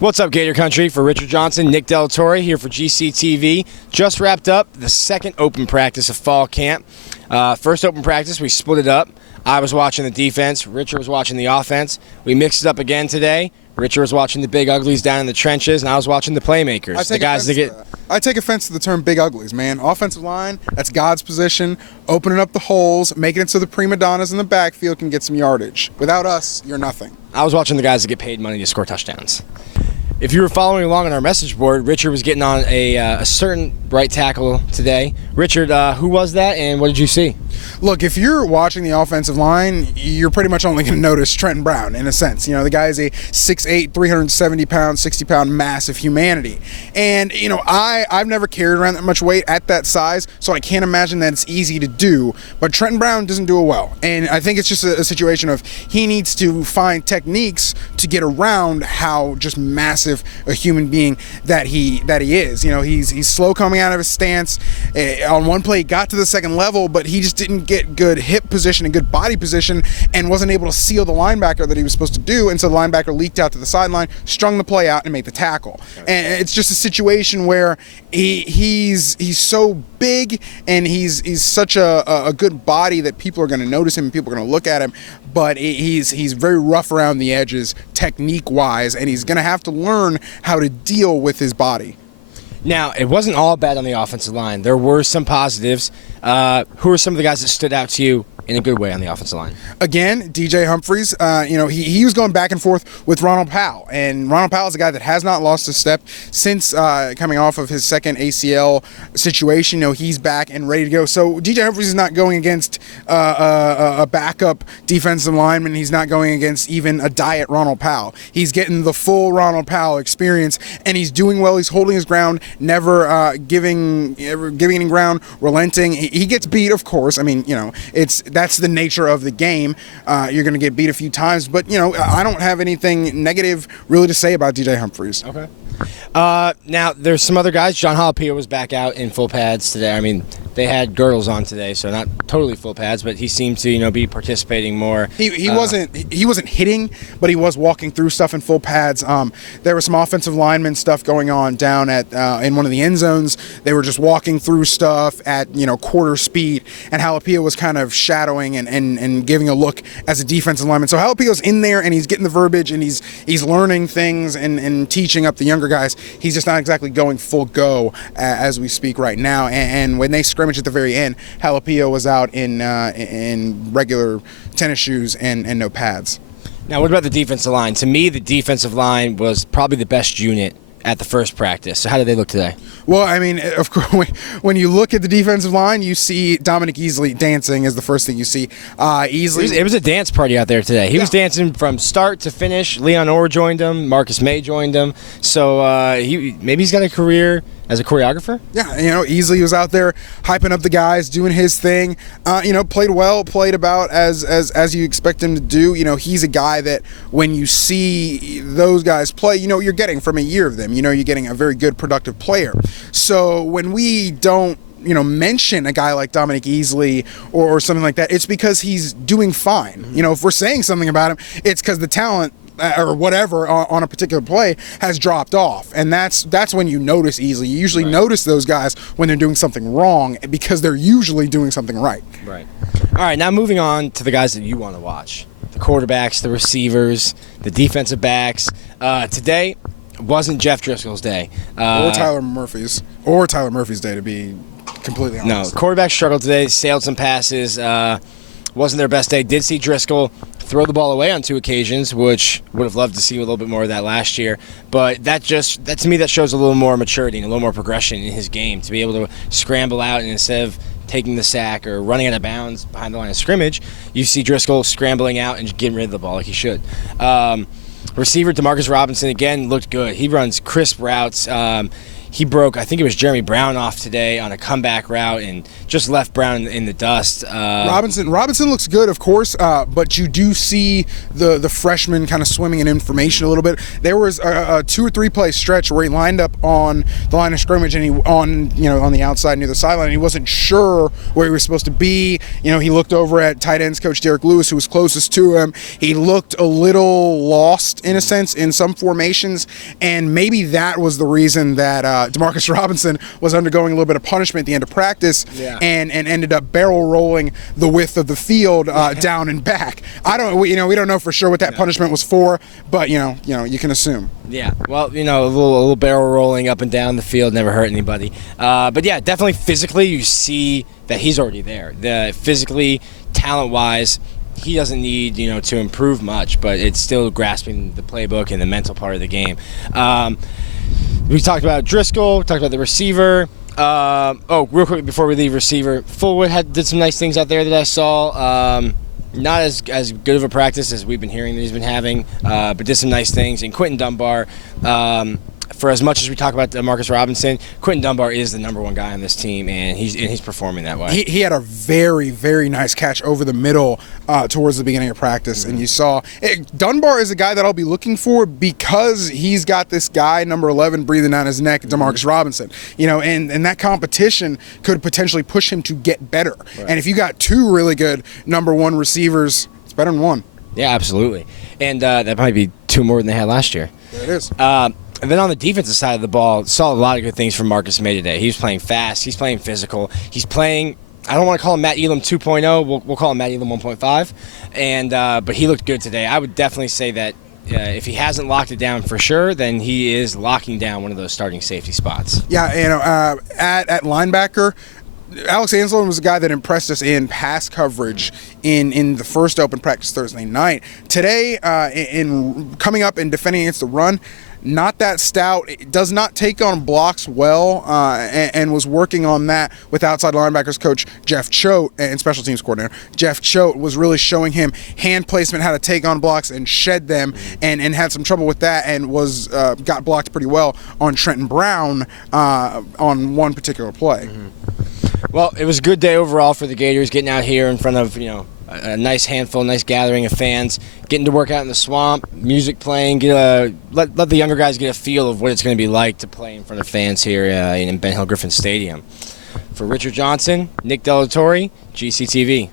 What's up, Gator Country? For Richard Johnson, Nick Del Torre here for GCTV. Just wrapped up the second open practice of fall camp. First open practice, we split it up. I was watching the defense. Richard was watching the offense. We mixed it up again today. Richard was watching the big uglies down in the trenches, and I was watching the playmakers. I take offense to the term big uglies, man. Offensive line, that's God's position. Opening up the holes, making it so the prima donnas in the backfield can get some yardage. Without us, you're nothing. I was watching the guys that get paid money to score touchdowns. If you were following along on our message board, Richard was getting on a certain right tackle today. Richard, who was that, and what did you see? Look, if you're watching the offensive line, you're pretty much only going to notice Trenton Brown, in a sense. You know, the guy is a 6'8", 370-pound, 60-pound mass of humanity. And, you know, I've never carried around that much weight at that size, so I can't imagine that it's easy to do. But Trenton Brown doesn't do it well. And I think it's just a situation of he needs to find techniques to get around how just massive a human being that he is. You know, he's slow coming out of his stance. On one play, he got to the second level, but he just didn't get good hip position and good body position and wasn't able to seal the linebacker that he was supposed to do, and so the linebacker leaked out to the sideline, strung the play out, and made the tackle. And it's just a situation where he's so big and he's such a good body that people are going to notice him and people are going to look at him, but he's very rough around the edges technique-wise, and he's going to have to learn how to deal with his body. Now, it wasn't all bad on the offensive line. There were some positives. Who are some of the guys that stood out to you in a good way on the offensive line? Again, DJ Humphries, you know, he was going back and forth with Ronald Powell. And Ronald Powell is a guy that has not lost a step since coming off of his second ACL situation. You know, he's back and ready to go. So DJ Humphries is not going against a backup defensive lineman. He's not going against even a diet Ronald Powell. He's getting the full Ronald Powell experience, and he's doing well. He's holding his ground, never giving any ground, relenting. He gets beat, of course. I mean, you know, that's the nature of the game. You're going to get beat a few times, but, you know, I don't have anything negative really to say about DJ Humphries. Okay. Now, there's some other guys. John Jalapeno was back out in full pads today. I mean, they had girdles on today, so not totally full pads, but he seemed to, you know, be participating more. He wasn't hitting, but he was walking through stuff in full pads. There was some offensive lineman stuff going on down at in one of the end zones. They were just walking through stuff at, you know, quarter speed, and Jalapeno was kind of shadowing and giving a look as a defensive lineman. So Jalapeo's in there, and he's getting the verbiage, and he's learning things and teaching up the younger guys. He's just not exactly going full go as we speak right now. And when they scrimmage at the very end, Jalapeno was out in regular tennis shoes and no pads. Now, what about the defensive line? To me, the defensive line was probably the best unit at the first practice. So how did they look today? Well, I mean, of course, when you look at the defensive line, you see Dominic Easley dancing is the first thing you see. Easley. It was a dance party out there today. He was dancing from start to finish. Leon Orr joined him. Marcus May joined him. So maybe he's got a career as a choreographer? Yeah, you know, Easley was out there hyping up the guys, doing his thing. You know, played well, played about as you expect him to do. You know, he's a guy that when you see those guys play, you know, you're getting from a year of them. You know, you're getting a very good, productive player. So when we don't, you know, mention a guy like Dominic Easley or something like that, it's because he's doing fine. You know, if we're saying something about him, it's because the talent or whatever on a particular play has dropped off, and that's when you notice Easley. You usually notice those guys when they're doing something wrong because they're usually doing something right. Right. All right, now moving on to the guys that you want to watch. The quarterbacks, the receivers, the defensive backs. Today wasn't Jeff Driscoll's day. Or Tyler Murphy's day, to be completely honest. No, quarterback struggled today, sailed some passes. Wasn't their best day. Did see Driscoll throw the ball away on 2 occasions, which would have loved to see a little bit more of that last year. But that to me, that shows a little more maturity and a little more progression in his game, to be able to scramble out, and instead of taking the sack or running out of bounds behind the line of scrimmage, you see Driscoll scrambling out and getting rid of the ball like he should. Receiver DeMarcus Robinson, again, looked good. He runs crisp routes. he broke, I think it was Jeremy Brown off today on a comeback route and just left Brown in the dust. Robinson looks good, of course, but you do see the freshman kind of swimming in information a little bit. There was a 2 or 3 play stretch where he lined up on the line of scrimmage and he on the outside near the sideline. And he wasn't sure where he was supposed to be. He looked over at tight ends coach Derek Lewis, who was closest to him. He looked a little lost in a sense in some formations, and maybe that was the reason that Demarcus Robinson was undergoing a little bit of punishment at the end of practice, and ended up barrel rolling the width of the field down and back. We don't know for sure what that punishment was for, but you can assume. Yeah, well, a little barrel rolling up and down the field never hurt anybody. But yeah, definitely physically you see that he's already there. Physically, talent-wise, he doesn't need to improve much, but it's still grasping the playbook and the mental part of the game. We talked about Driscoll, we talked about the receiver. Real quick before we leave receiver, Fullwood did some nice things out there that I saw. Not as good of a practice as we've been hearing that he's been having, but did some nice things. And Quentin Dunbar, for as much as we talk about Marcus Robinson, Quentin Dunbar is the number one guy on this team, and he's performing that way. He had a very, very nice catch over the middle towards the beginning of practice, and you saw Dunbar is a guy that I'll be looking for because he's got this guy, number 11, breathing down his neck, Demarcus Robinson. And that competition could potentially push him to get better. Right. And if you got 2 really good number 1 receivers, it's better than 1. Yeah, absolutely. And that might be 2 more than they had last year. There it is. And then on the defensive side of the ball, saw a lot of good things from Marcus May today. He was playing fast. He's playing physical. He's playing, I don't want to call him Matt Elam 2.0. We'll call him Matt Elam 1.5. And but he looked good today. I would definitely say that if he hasn't locked it down for sure, then he is locking down one of those starting safety spots. Yeah, at linebacker, Alex Anselm was a guy that impressed us in pass coverage in the first open practice Thursday night. Today, in coming up and defending against the run, not that stout. It does not take on blocks well, and was working on that with outside linebackers coach Jeff Choate and special teams coordinator Jeff Choate was really showing him hand placement, how to take on blocks and shed them, and had some trouble with that, and was got blocked pretty well on Trenton Brown on one particular play. Well, it was a good day overall for the Gators, getting out here in front of a nice handful, nice gathering of fans, getting to work out in the swamp, music playing, let the younger guys get a feel of what it's going to be like to play in front of fans here in Ben Hill Griffin Stadium. For Richard Johnson, Nick Delatorre, GCTV.